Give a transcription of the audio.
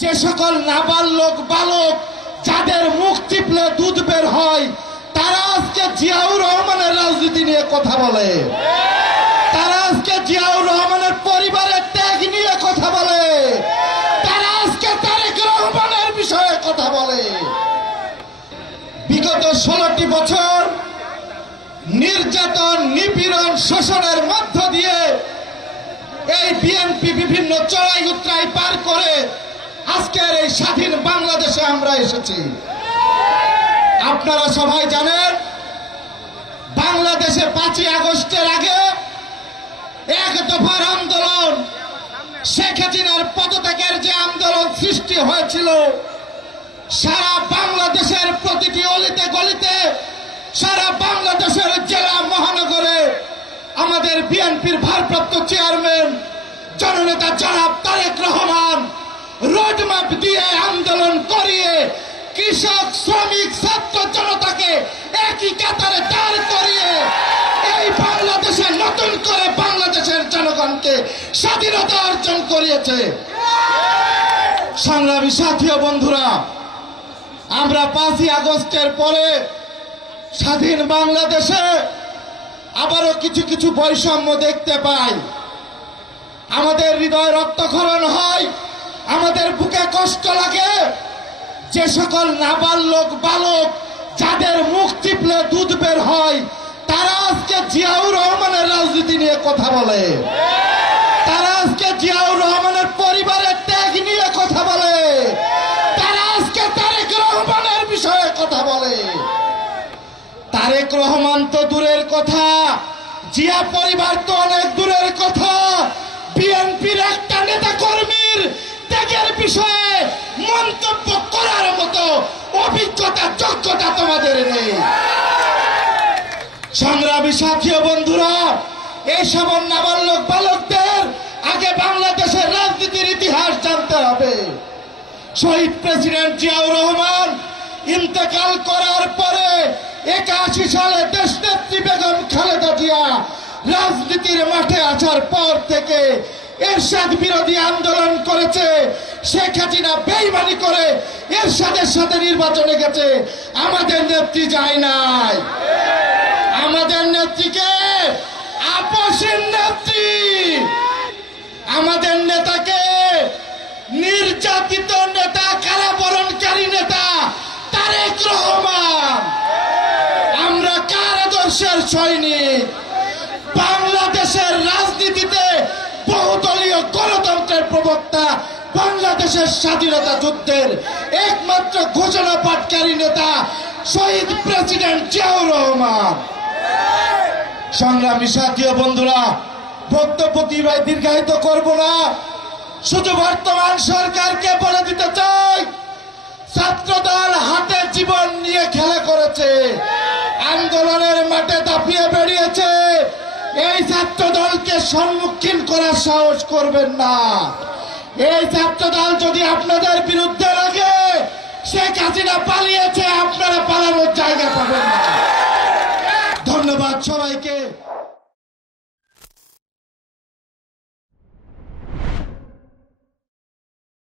যে সকল নাবালক বালক যাদের মুখ টিপলে দুধ বের হয় তারা আজকে জিয়াউর রহমানের রাজনীতি নিয়ে কথা বলে, তারা আজকে জিয়াউর রহমানের পরিবারের ত্যাগ নিয়ে কথা বলে, তারা আজকে তারেক রহমানের বিষয়ে কথা বলে। বিগত 16টি বছর নির্যাতন, নিপীড়ন, শোষণের মধ্য দিয়ে এই বিএনপি বিভিন্ন চড়াই উতরাই পার করে আজকের এই স্বাধীন বাংলাদেশে আমরা এসেছি। আপনারা সবাই জানেন বাংলাদেশে 5ই আগস্টের আগে এক দফার আন্দোলন, শেখ হাসিনার পদত্যাগের যে আন্দোলন সৃষ্টি হয়েছিল, সারা বাংলাদেশের প্রতিটি অলিতে গলিতে, সারা বাংলাদেশের জেলা মহানগরে আমাদের বিএনপির ভারপ্রাপ্ত চেয়ারম্যান জননেতা জনাব তারেক রহমান রোডম্যাপ দিয়ে আন্দোলন করিয়ে কৃষক, শ্রমিক, ছাত্র জনতাকে একই কাতারে দাঁড় করিয়ে এই বাংলাদেশে নতুন করে বাংলাদেশের জনগণকে স্বাধীনতা অর্জন করিয়েছে। সংগ্রামী সাথী ও বন্ধুরা, আমরা 5ই আগস্টের পরে স্বাধীন বাংলাদেশে আবারও কিছু কিছু বৈষম্য দেখতে পাই। আমাদের হৃদয় রক্তক্ষরণ হয়, আমাদের বুকে কষ্ট লাগে। যে সকল নাবালক বালক যাদের মুখ টিপলে দুধ বের হয় তারা আজকে জিয়াউর রহমানের রাজনীতি নিয়ে কথা বলে, তারা আজকে জিয়াউর রহমানের পরিবারের ত্যাগ নিয়ে কথা বলে, তারা আজকে তারেক রহমানের বিষয়ে কথা বলে। তারেক রহমান তো দূরের কথা, জিয়া পরিবার তো অনেক দূরের কথা। বিএনপির একটা নেতা কর্মীর ত্যাগের বিষয়ে মন্তব্য করার মতো অভিজ্ঞতা, যোগ্যতা তোমাদের নেই। সংগ্রামী সাথী ও বন্ধুরা, এইসব নাবালক বালকদের আগে বাংলাদেশের রাজনীতির ইতিহাস জানতে হবে। শহীদ প্রেসিডেন্ট জিয়াউর রহমান ইন্তেকাল করার পরে 81 সালে দেশনেত্রী বেগম খালেদা জিয়া রাজনীতির মাঠে আসার পর থেকে এরশাদ বিরোধী আন্দোলন করেছে। শেখ হাসিনা বেইমানি করে এরশাদের সাথে নির্বাচনে গেছে, আমাদের নেত্রী যায় নাই। আমাদের নেত্রীকে আপসের নেত্রী, আমাদের নেতাকে নির্যাতিত নেতা, কারাবরণকারী নেতা তারেক রহমান। আমরা কার আদর্শের সৈনিক? বাংলাদেশের রাজনীতিতে বহুদলীয় গণতন্ত্রের প্রবক্তা, বাংলাদেশের স্বাধীনতা যুদ্ধের একমাত্র ঘোষণা পাঠকারী নেতা শহীদ প্রেসিডেন্ট জিয়াউর রহমান। সংগ্রামী সাথী ও বন্ধুরা, বক্তব্য দীর্ঘায়িত করব না, শুধু বর্তমান সরকারকে বলে দিতে চাই, ছাত্রদল হাতে জীবন নিয়ে খেলা করেছে, আন্দোলনের মাঠে দাপিয়ে বেরিয়েছে। এই ছাত্রদলকে সম্মুখীন করার সাহস করবেন না। এই ছাত্রদল যদি আপনাদের বিরুদ্ধে লাগে, শেখ হাসিনা পালিয়ে